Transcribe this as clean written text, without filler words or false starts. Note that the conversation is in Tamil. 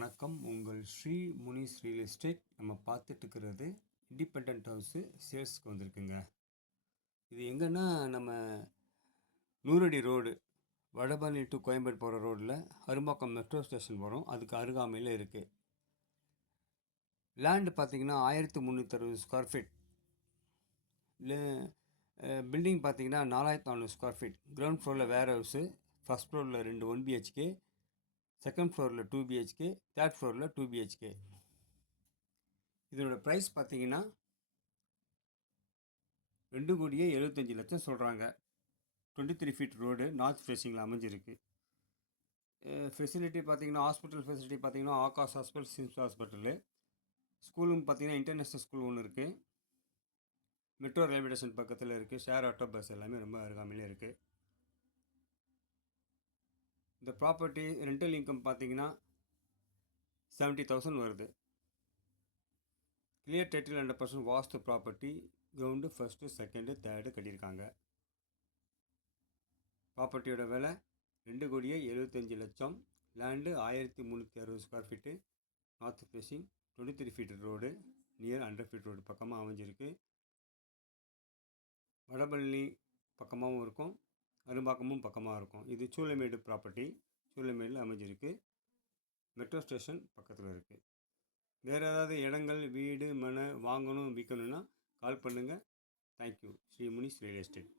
வணக்கம். உங்கள் ஸ்ரீ முனிஸ் ரியல் எஸ்டேட். நம்ம பார்த்துட்டு இருக்கிறது இண்டிபெண்ட் ஹவுஸு சேல்ஸ்க்கு வந்திருக்குங்க. இது எங்கன்னா நம்ம நூறடி ரோடு, வடபழனி டு கோயம்பேடு போகிற ரோட்டில் அரும்பாக்கம் மெட்ரோ ஸ்டேஷன் வரும். அதுக்கு அருகாமையில் இருக்குது. லேண்டு பார்த்தீங்கன்னா 1360 ஸ்கொயர் ஃபீட். பில்டிங் பார்த்தீங்கன்னா 4400 ஸ்கொயர் ஃபீட். கிரவுண்ட் ஃப்ளோரில் வேர் ஹவுஸு, ஃபஸ்ட் ஃப்ளோரில் 2 1 பிஹெச்கே, செகண்ட் ஃப்ளோரில் 2 பிஹெச்கே, தேர்ட் ஃப்ளோரில் 2 பிஹெச்கே. இதனோட ப்ரைஸ் பார்த்தீங்கன்னா 2,75,00,000 சொல்கிறாங்க. 23 ஃபீட் ரோடு, நார்த் ஃபேஸிங்கில் அமைஞ்சிருக்கு. ஃபெசிலிட்டி பார்த்தீங்கன்னா ஹாஸ்பிட்டல் ஃபெசிலிட்டி பார்த்தீங்கன்னா ஆகாஷ் ஹாஸ்பிட்டல், சிம்ஸ் ஹாஸ்பிட்டலு. ஸ்கூலும் பார்த்தீங்கன்னா இன்டர்நேஷ்னல் ஸ்கூல் ஒன்று இருக்குது. மெட்ரோ ரயில்வே ஸ்டேஷன் பக்கத்தில் இருக்குது. ஷேர் ஆட்டோ பஸ் எல்லாமே ரொம்ப அருகாமையில் இருக்குது. இந்த ப்ராப்பர்ட்டி ரெண்டல் இன்கம் பார்த்தீங்கன்னா 70,000 வருது. Clear title 100% vastu property. Ground first, second, third கட்டியிருக்காங்க. ப்ராப்பர்ட்டியோட விலை 2,75,00,000. Land 1360 square feet, north facing, 23 feet road, near 100 feet road பக்கமாக அமைஞ்சிருக்கு. வடபழனி பக்கமாகவும் இருக்கும், அரும்பாக்கமும் பக்கமாக இருக்கும். இது சூளைமேடு ப்ராப்பர்ட்டி, சூளைமேடில் அமைஞ்சிருக்கு. மெட்ரோ ஸ்டேஷன் பக்கத்தில் இருக்குது. வேறு ஏதாவது இடங்கள், வீடு, மனை வாங்கணும், விற்கணுன்னா கால் பண்ணுங்கள். Thank you. Sri Munis real estate.